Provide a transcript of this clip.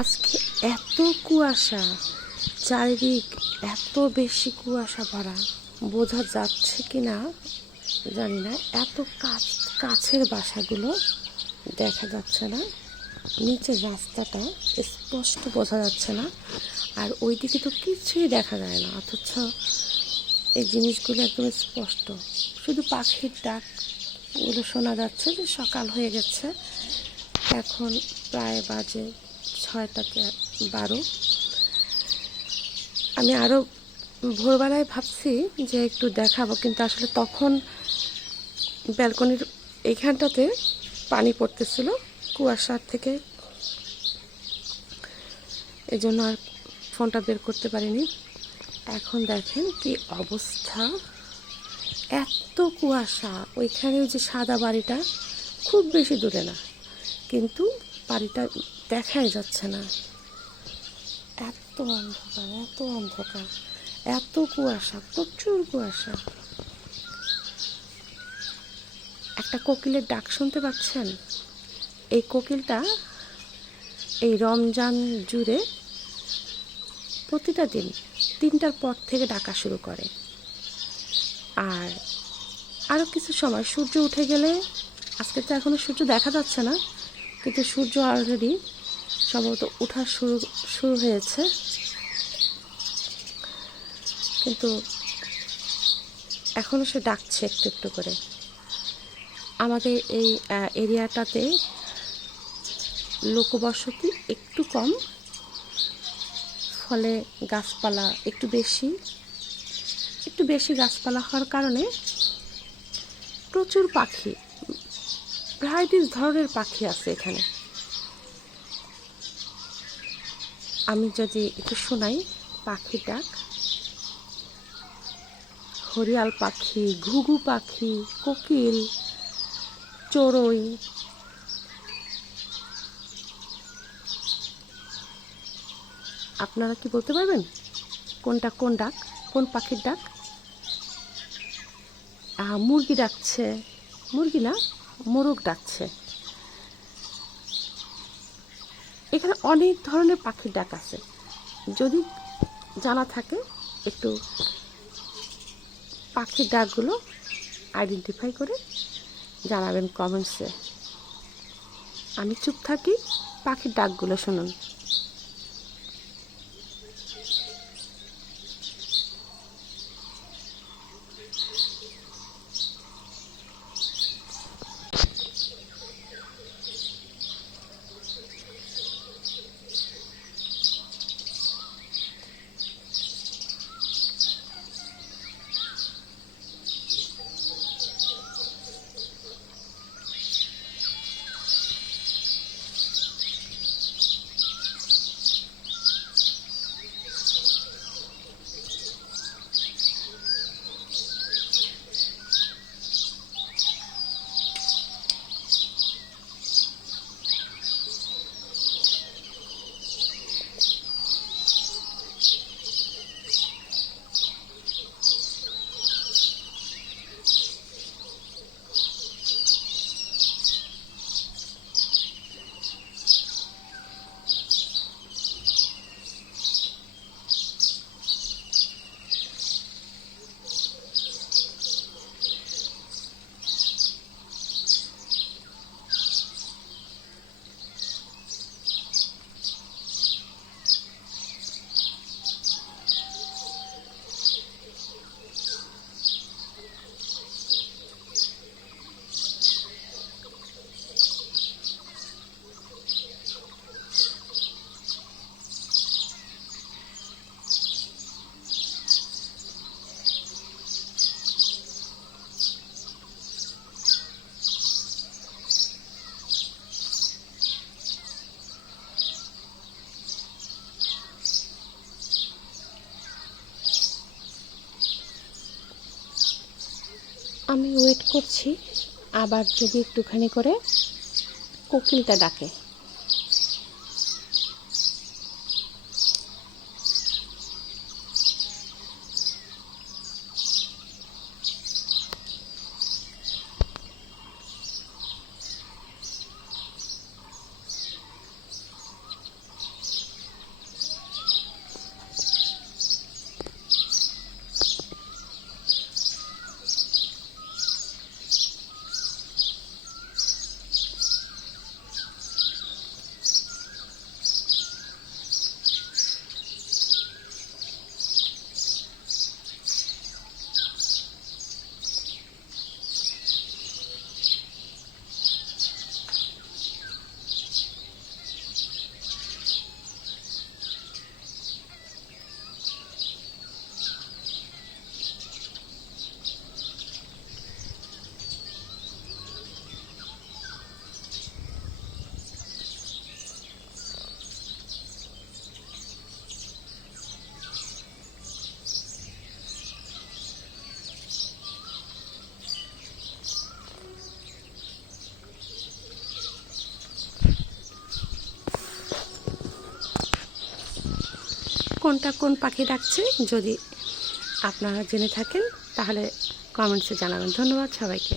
আজকে এত কুয়াশা, চারিদিক এত বেশি কুয়াশা ভরা, বোঝা যাচ্ছে কি না জানি না। এত কাছের বাসাগুলো দেখা যাচ্ছে না, নিচের রাস্তাটা স্পষ্ট বোঝা যাচ্ছে না, আর ওইদিকে তো কিছুই দেখা যায় না, অথচ এই জিনিসগুলো একদম স্পষ্ট। শুধু পাখির ডাকগুলো শোনা যাচ্ছে যে সকাল হয়ে গেছে। এখন প্রায় বাজে 6:12। আমি আরও ভোরবেলায় ভাবছি যে একটু দেখাবো, কিন্তু আসলে তখন ব্যালকনির এইখানটাতে পানি পড়তেছিল কুয়াশার থেকে, এই জন্য আর ফোনটা বের করতে পারিনি। এখন দেখেন কি অবস্থা, এত কুয়াশা। ওইখানে যে সাদা বাড়িটা খুব বেশি দূরে না, কিন্তু বাড়িটা দেখাই যাচ্ছে না। এত অন্ধকার, এত অন্ধকার, এত কুয়াশা, প্রচুর কুয়াশা। একটা কোকিলের ডাক শুনতে পাচ্ছেন? এই কোকিলটা এই রমজান জুড়ে প্রতিটা দিন 3টার পর থেকে ডাকা শুরু করে, আর আরও কিছু সময় সূর্য উঠে গেলে, আজকে তো এখনও সূর্য দেখা যাচ্ছে না, কিন্তু সূর্য অলরেডি সম্ভবত ওঠা শুরু হয়েছে, কিন্তু এখনও সে ডাকছে একটু একটু করে। আমাদের এই এরিয়াটাতে লোকবসতি একটু কম, ফলে গাছপালা একটু বেশি গাছপালা হওয়ার কারণে প্রচুর পাখি, ভ্যারাইটিস ধরনের পাখি আছে এখানে। আমি যদি একটু শোনাই পাখির ডাক, হরিয়াল পাখি, ঘুঘু পাখি, কোকিল, চড়ুই। আপনারা কি বলতে পারবেন কোনটা কোন ডাক, কোন পাখির ডাক? মুরগি ডাকছে, মুরগি না, মোরগ ডাকছে। এখানে অনেক ধরনের পাখির ডাক আছে, যদি জানা থাকে একটু পাখির ডাকগুলো আইডেন্টিফাই করে জানাবেন কমেন্টসে। আমি চুপ থাকি, পাখির ডাকগুলো শুনুন। আমি ওয়েট করছি আবার যদি একটুখানি করে কোকিলটা ডাকে। কোনটা কোন পাখি ডাকছে যদি আপনারা জেনে থাকেন তাহলে কমেন্টসে জানাবেন। ধন্যবাদ সবাইকে।